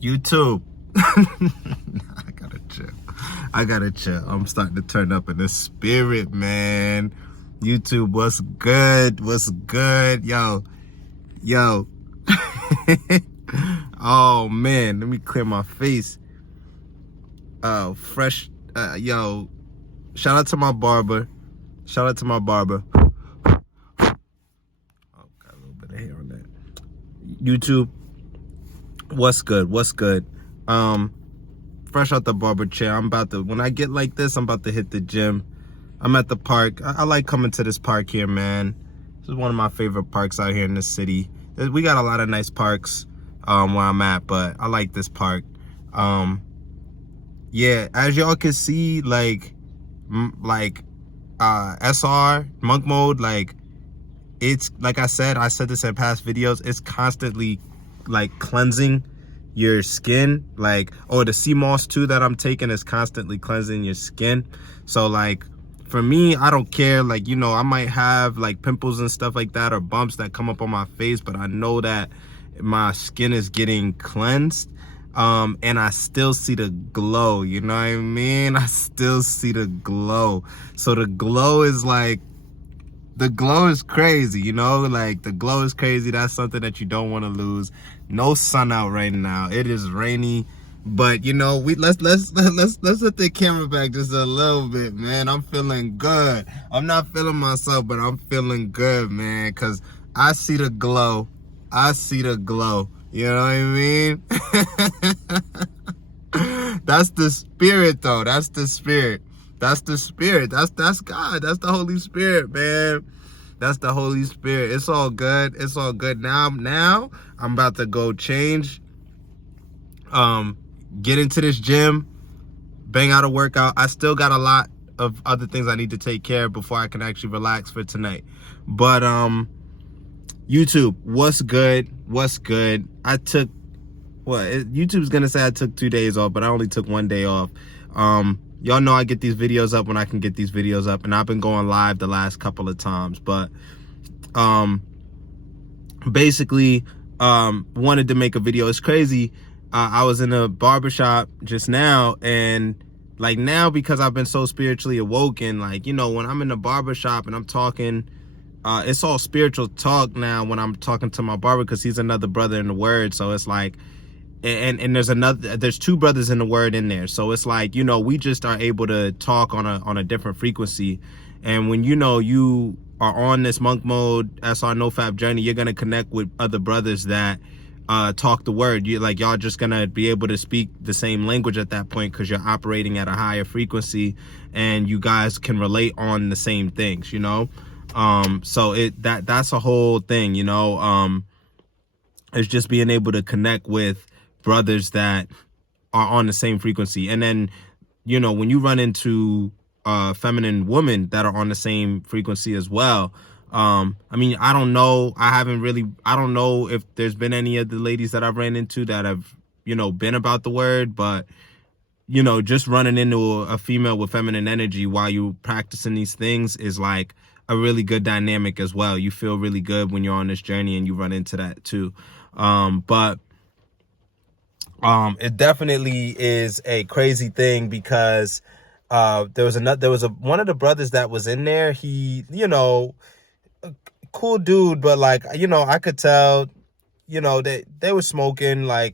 YouTube. I gotta chill. I gotta chill. I'm starting to turn up in the spirit, man. YouTube, what's good? What's good? Yo. Oh man, let me clear my face. Fresh. Yo. Shout out to my barber. Shout out to my barber. Oh, got a little bit of hair on that. YouTube, what's good? What's good? Fresh out the barber chair. When I get like this, I'm about to hit the gym. I'm at the park. I like coming to this park here, man. This is one of my favorite parks out here in the city. We got a lot of nice parks where I'm at, but I like this park. Yeah, as y'all can see, SR, monk mode, it's, like I said this in past videos, it's constantly cleansing your skin, or the sea moss too that I'm taking is constantly cleansing your skin. So for me, I don't care, I might have pimples and stuff like that, or bumps that come up on my face, but I know that my skin is getting cleansed, and I still see the glow, you know what I mean? I still see the glow. So the glow is crazy, you know, the glow is crazy. That's something that you don't want to lose. No sun out right now. It is rainy, but let's let the camera back just a little bit, man. I'm feeling good. I'm not feeling myself, but I'm feeling good, man, because I see the glow. I see the glow. You know what I mean? That's the spirit, though. That's the spirit. That's the spirit. That's God. That's the Holy Spirit, man. That's the Holy Spirit. It's all good. It's all good. Now I'm about to go change. Get into this gym, bang out a workout. I still got a lot of other things I need to take care of before I can actually relax for tonight. But YouTube, what's good? What's good? YouTube's gonna say I took 2 days off, but I only took 1 day off. Y'all know I get these videos up when I can get these videos up, and I've been going live the last couple of times, but basically wanted to make a video. It's crazy. I was in a barbershop just now, and now, because I've been so spiritually awoken, when I'm in the barbershop and I'm talking, it's all spiritual talk now when I'm talking to my barber, because he's another brother in the word. So it's and there's two brothers in the word in there. So it's we just are able to talk on a different frequency. And when you are on this monk mode SR NoFap journey, you're gonna connect with other brothers that talk the word. Y'all just gonna be able to speak the same language at that point, because you're operating at a higher frequency and you guys can relate on the same things, so that's a whole thing, it's just being able to connect with brothers that are on the same frequency. And then when you run into feminine women that are on the same frequency as well, I mean, I don't know if there's been any of the ladies that I've ran into that have been about the word, but just running into a female with feminine energy while you practicing these things is a really good dynamic as well. You feel really good when you're on this journey and you run into that too. But it definitely is a crazy thing, because there was one of the brothers that was in there. He, cool dude, but I could tell, they were smoking, they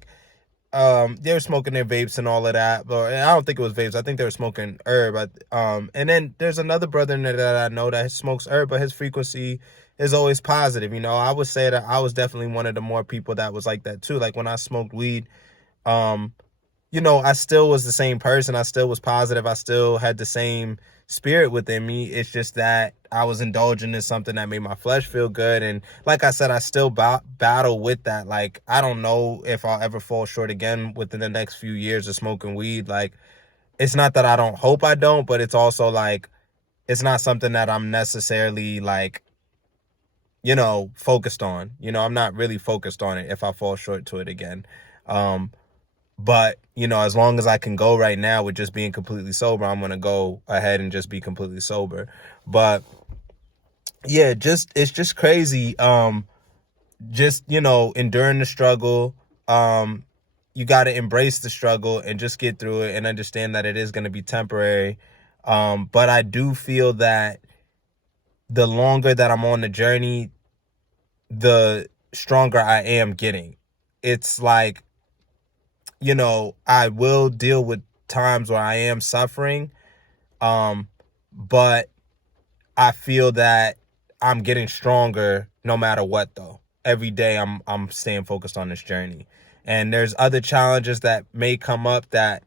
were smoking their vapes and all of that, but I don't think it was vapes. I think they were smoking herb. And then there's another brother in there that I know that smokes herb, but his frequency is always positive. I would say that I was definitely one of the more people that was like that too. When I smoked weed, I still was the same person. I still was positive. I still had the same spirit within me. It's just that I was indulging in something that made my flesh feel good. And like I said, I still battle with that. I don't know if I'll ever fall short again within the next few years of smoking weed. It's not that I don't hope I don't, but it's also it's not something that I'm necessarily focused on. I'm not really focused on it if I fall short to it again. But, as long as I can go right now with just being completely sober, I'm going to go ahead and just be completely sober. But yeah, it's just crazy. Enduring the struggle, you got to embrace the struggle and just get through it and understand that it is going to be temporary. But I do feel that the longer that I'm on the journey, the stronger I am getting. It's like, I will deal with times where I am suffering. But I feel that I'm getting stronger no matter what, though. Every day I'm staying focused on this journey. And there's other challenges that may come up that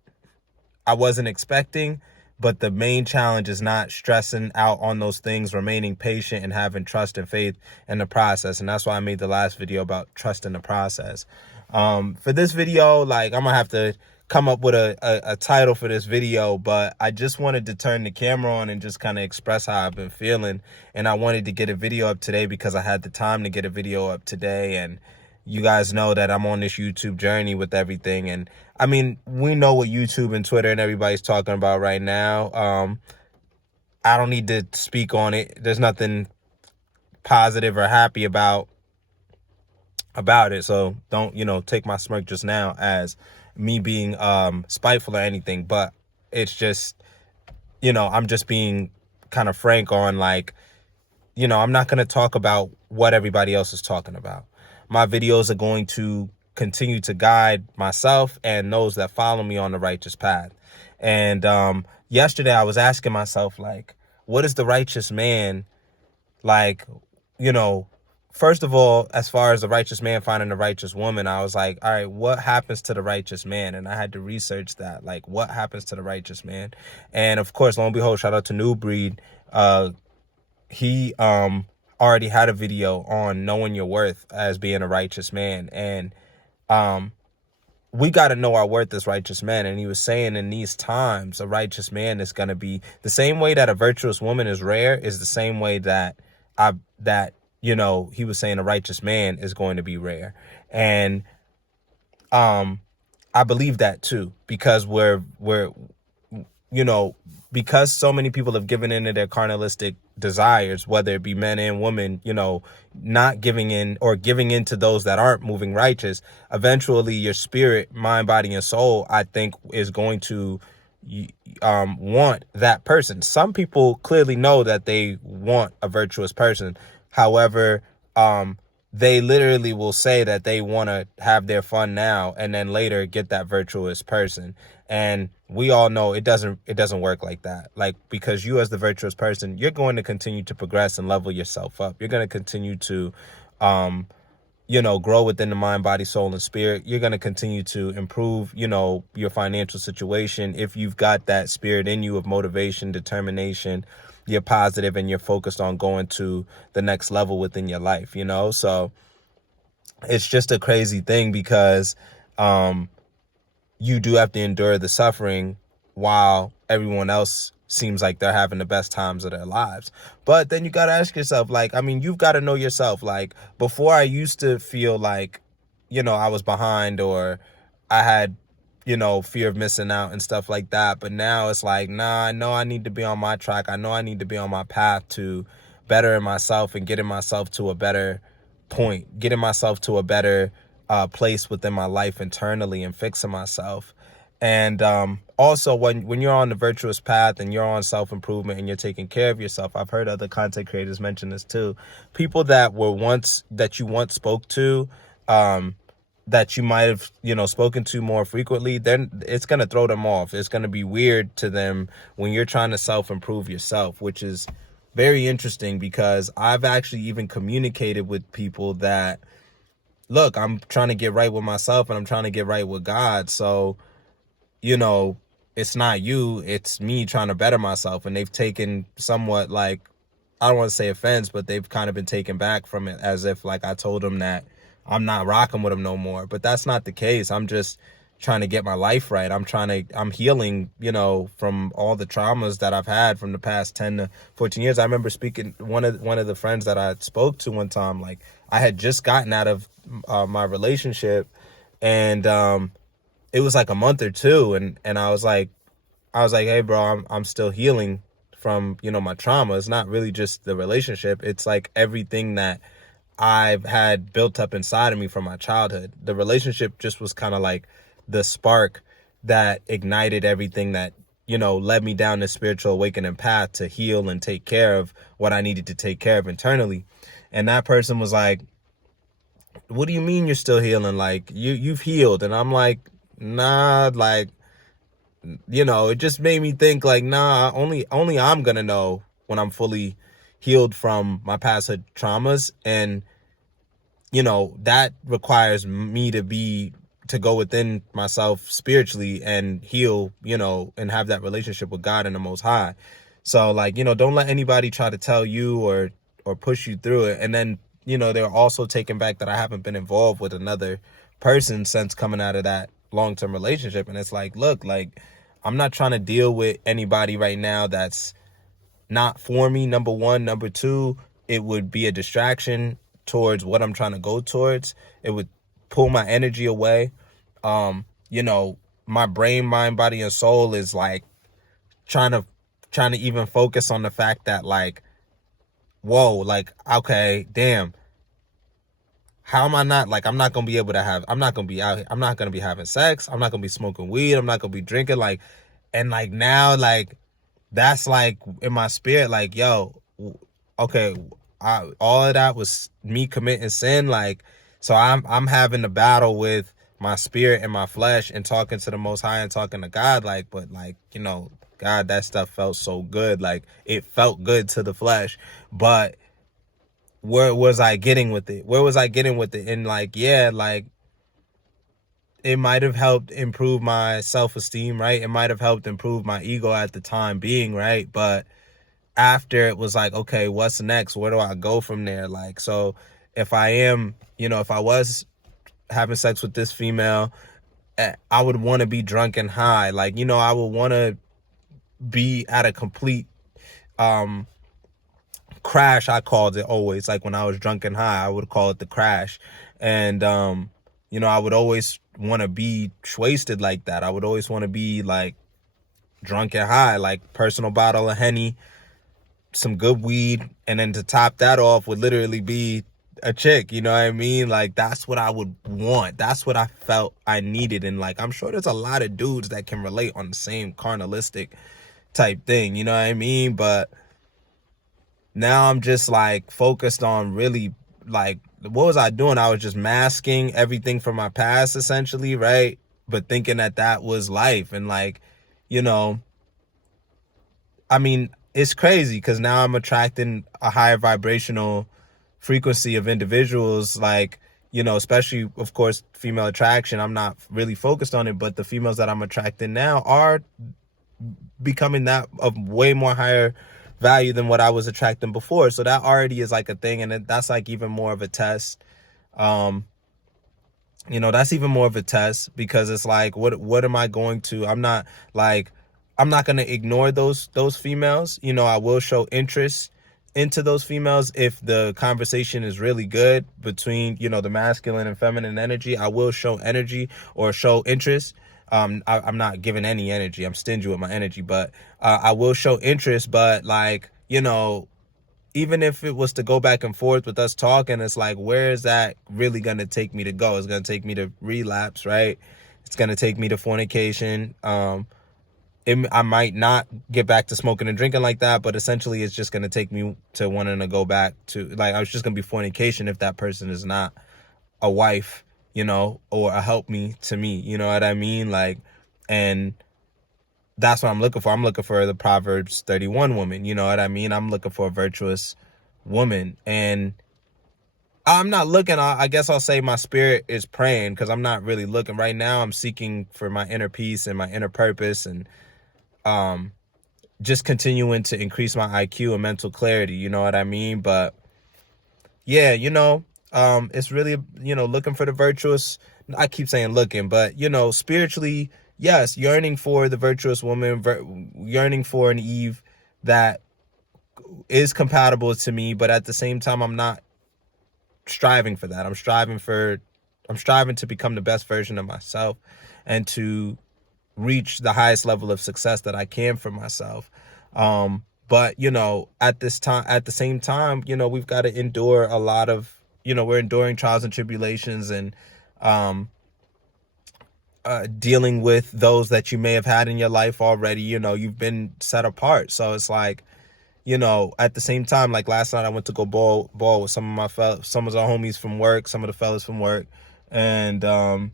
I wasn't expecting, but the main challenge is not stressing out on those things, remaining patient and having trust and faith in the process. And that's why I made the last video about trust in the process. For this video, like, I'm gonna have to come up with a title for this video, but I just wanted to turn the camera on and just kind of express how I've been feeling. And I wanted to get a video up today because I had the time to get a video up today. And you guys know that I'm on this YouTube journey with everything. And I mean, we know what YouTube and Twitter and everybody's talking about right now. I don't need to speak on it. There's nothing positive or happy about it. So don't, take my smirk just now as me being spiteful or anything. But it's just, I'm just being kind of frank on, like, I'm not going to talk about what everybody else is talking about. My videos are going to continue to guide myself and those that follow me on the righteous path. And yesterday I was asking myself, like, what is the righteous man? Like, first of all, as far as the righteous man finding the righteous woman, I was like, all right, what happens to the righteous man? And I had to research that, like, what happens to the righteous man? And of course, lo and behold, shout out to New Breed. He already had a video on knowing your worth as being a righteous man. And we got to know our worth as righteous men. And he was saying in these times, a righteous man is going to be the same way that a virtuous woman is rare, is the same way that he was saying a righteous man is going to be rare. And I believe that too, because because so many people have given in to their carnalistic desires, whether it be men and women, not giving in or giving in to those that aren't moving righteous, eventually your spirit, mind, body, and soul, I think, is going to want that person. Some people clearly know that they want a virtuous person. However, they literally will say that they want to have their fun now and then later get that virtuous person. And we all know it doesn't work like that. Like, because you as the virtuous person, you're going to continue to progress and level yourself up. You're going to continue to, grow within the mind, body, soul, and spirit. You're going to continue to improve, your financial situation. If you've got that spirit in you of motivation, determination, you're positive and you're focused on going to the next level within your life, So it's just a crazy thing because you do have to endure the suffering while everyone else seems like they're having the best times of their lives. But then you got to ask yourself, like, I mean, you've got to know yourself. Like, before, I used to feel like, I was behind, or I had, fear of missing out and stuff like that. But now it's like, nah, I know I need to be on my track. I know I need to be on my path to bettering myself and getting myself to a better point, getting myself to a better place within my life internally and fixing myself. And also, when you're on the virtuous path and you're on self-improvement and you're taking care of yourself, I've heard other content creators mention this too. People that you once spoke to, that you might have, spoken to more frequently, then it's going to throw them off. It's going to be weird to them when you're trying to self-improve yourself, which is very interesting because I've actually even communicated with people that, look, I'm trying to get right with myself and I'm trying to get right with God. So, it's not you, it's me trying to better myself. And they've taken somewhat, like, I don't want to say offense, but they've kind of been taken back from it as if, like, I told them that I'm not rocking with them no more. But that's not the case. I'm just trying to get my life right. I'm healing, from all the traumas that I've had from the past 10 to 14 years. I remember speaking, one of the friends that I spoke to one time, like, I had just gotten out of my relationship, and it was like a month or two, and I was like, hey bro, I'm still healing from, my trauma. It's not really just the relationship. It's like everything that I've had built up inside of me from my childhood. The relationship just was kind of like the spark that ignited everything that, you know, led me down this spiritual awakening path to heal and take care of what I needed to take care of internally. And that person was like, what do you mean you're still healing? Like, you've healed. And I'm like, nah, like, you know, it just made me think like, nah, only I'm gonna know when I'm fully healed from my past traumas. And, you know, that requires me to go within myself spiritually and heal, you know, and have that relationship with God and the Most High. So like, you know, don't let anybody try to tell you or push you through it. And then, you know, they're also taken back that I haven't been involved with another person since coming out of that long-term relationship. And it's like, look, like, I'm not trying to deal with anybody right now that's not for me, number one. Number two, it would be a distraction towards what I'm trying to go towards. It would pull my energy away. You know, my brain, mind, body, and soul is like trying to even focus on the fact that like, whoa, like, okay, damn, how am I not, like, I'm not gonna be able to have, I'm not gonna be out here, I'm not gonna be having sex, I'm not gonna be smoking weed, I'm not gonna be drinking, like, and like now, like, that's like in my spirit, like, yo, okay, all of that was me committing sin, like, so I'm having a battle with my spirit and my flesh and talking to the Most High and talking to God, like, but like, you know, God, that stuff felt so good, like, it felt good to the flesh, but where was I getting with it? Where was I getting with it? And like, yeah, like, it might have helped improve my self-esteem, right? It might have helped improve my ego at the time being, right? But after, it was like, okay, what's next? Where do I go from there? Like, so if I am, you know, if I was having sex with this female, I would want to be drunk and high. Like, you know, I would want to be at a complete crash. I called it always, like, when I was drunk and high, I would call it the crash. And you know, I would always want to be wasted like that. I would always want to be like drunk and high, like personal bottle of Henny, some good weed, and then to top that off would literally be a chick, you know what I mean? Like, that's what I would want. That's what I felt I needed. And like, I'm sure there's a lot of dudes that can relate on the same carnalistic type thing, you know what I mean? But now I'm just like focused on really, like, what was I doing? I was just masking everything from my past, essentially, right? But thinking that that was life. And like, you know, I mean, it's crazy because now I'm attracting a higher vibrational frequency of individuals, like, you know, especially, of course, female attraction. I'm not really focused on it, but the females that I'm attracting now are becoming that of way more higher value than what I was attracting before. So that already is like a thing, and that's like even more of a test. You know, that's even more of a test, because it's like, what am I going to, I'm not going to ignore those females. You know, I will show interest into those females if the conversation is really good between, you know, the masculine and feminine energy. I will show energy or show interest. I'm not giving any energy. I'm stingy with my energy, but I will show interest. But like, you know, even if it was to go back and forth with us talking, it's like, where is that really going to take me to go? It's going to take me to relapse, right? It's going to take me to fornication. I might not get back to smoking and drinking like that, but essentially it's just going to take me to wanting to go back to, like, I was just going to be fornication if that person is not a wife, you know, or a help me to me, you know what I mean? Like, and that's what I'm looking for. I'm looking for the Proverbs 31 woman, you know what I mean? I'm looking for a virtuous woman. And I'm not looking, I guess I'll say my spirit is praying, because I'm not really looking right now. I'm seeking for my inner peace and my inner purpose, and just continuing to increase my IQ and mental clarity, you know what I mean? But yeah, you know, it's really, you know, looking for the virtuous, I keep saying looking, but, you know, spiritually, yes, yearning for the virtuous woman, yearning for an Eve that is compatible to me, but at the same time, I'm not striving for that. I'm striving to become the best version of myself and to reach the highest level of success that I can for myself. But, you know, at the same time, you know, we've got to endure a lot of, you know, we're enduring trials and tribulations, and dealing with those that you may have had in your life already. You've been set apart. So it's like, at the same time, like last night I went to go ball with some of some of the homies from work, some of the fellas from work. And, I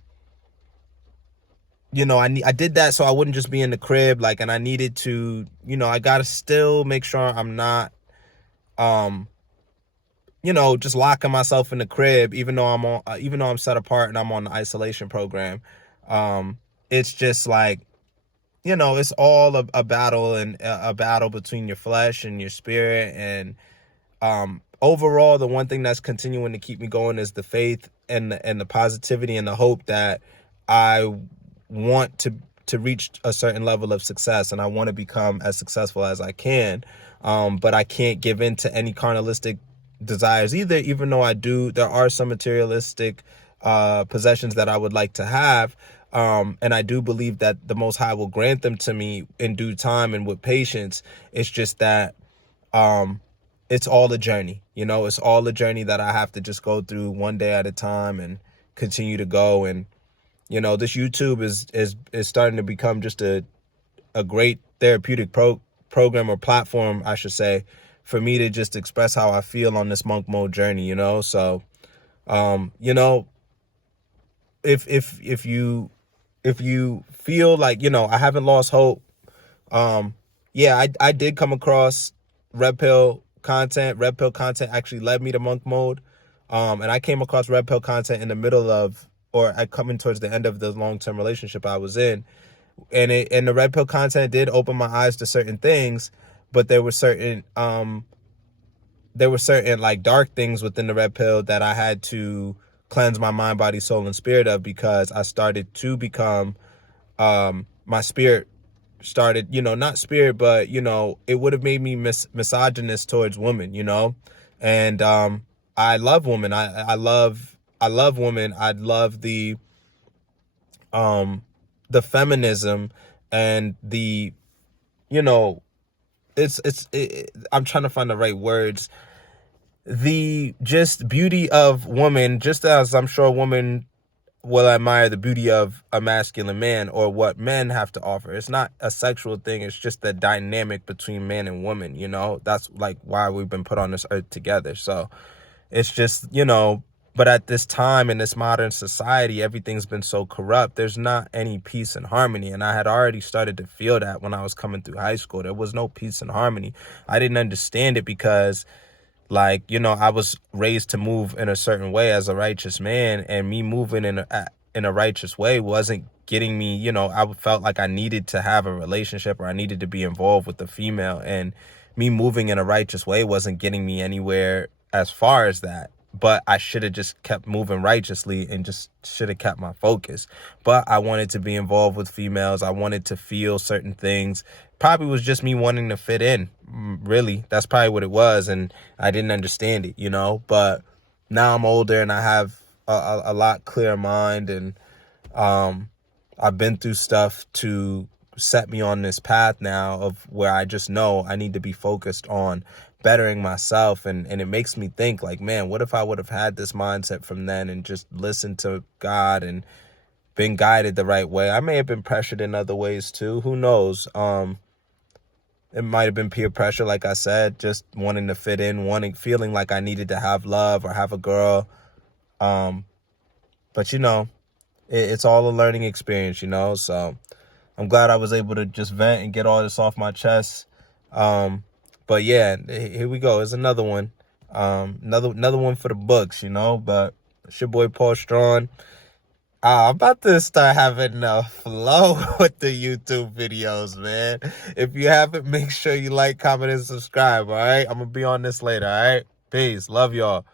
did that so I wouldn't just be in the crib. Like, and I needed to, I got to still make sure I'm not, just locking myself in the crib, even though I'm set apart and I'm on the isolation program. It's just like, it's all a battle, and a battle between your flesh and your spirit. And overall, the one thing that's continuing to keep me going is the faith and the positivity and the hope that I want to reach a certain level of success, and I want to become as successful as I can. But I can't give in to any carnalistic desires either, even though there are some materialistic possessions that I would like to have. And I do believe that the Most High will grant them to me in due time and with patience. It's just that it's all a journey. It's all a journey that I have to just go through one day at a time and continue to go. And this YouTube is starting to become just a great therapeutic program, or platform, I should say, for me to just express how I feel on this monk mode journey. So if you feel like, I haven't lost hope, I did come across Red Pill content. Red Pill content actually led me to monk mode. And I came across Red Pill content in the middle of, or coming towards the end of the long-term relationship I was in. And the Red Pill content did open my eyes to certain things, but there were certain like dark things within the Red Pill that I had to cleanse my mind, body, soul, and spirit of, because I started to become, my spirit started, not spirit, but, it would have made me misogynist towards women, and I love women. I love women. I love the feminism and the, I'm trying to find the right words. The just beauty of woman, just as I'm sure women will admire the beauty of a masculine man, or what men have to offer. It's not a sexual thing. It's just the dynamic between man and woman, that's like why we've been put on this earth together. So it's just, but at this time in this modern society, everything's been so corrupt. There's not any peace and harmony. And I had already started to feel that when I was coming through high school. There was no peace and harmony. I didn't understand it because, like, I was raised to move in a certain way as a righteous man, and me moving in a righteous way wasn't getting me, I felt like I needed to have a relationship, or I needed to be involved with the female, and me moving in a righteous way wasn't getting me anywhere as far as that. But I should have just kept moving righteously and just should have kept my focus. But I wanted to be involved with females. I wanted to feel certain things. Probably was just me wanting to fit in, really. That's probably what it was, and I didn't understand it, But now I'm older and I have a lot clearer mind, and I've been through stuff to set me on this path now of where I just know I need to be focused on bettering myself. And it makes me think, like, man, what if I would have had this mindset from then and just listened to God and been guided the right way? I may have been pressured in other ways too. Who knows? It might have been peer pressure, like I said, just wanting to fit in, feeling like I needed to have love or have a girl. But it's all a learning experience, so I'm glad I was able to just vent and get all this off my chest. But yeah, here we go. There's another one. Another one for the books, but it's your boy Paul Straughn. I'm about to start having a flow with the YouTube videos, man. If you haven't, make sure you like, comment, and subscribe, all right? I'm going to be on this later, all right? Peace. Love y'all.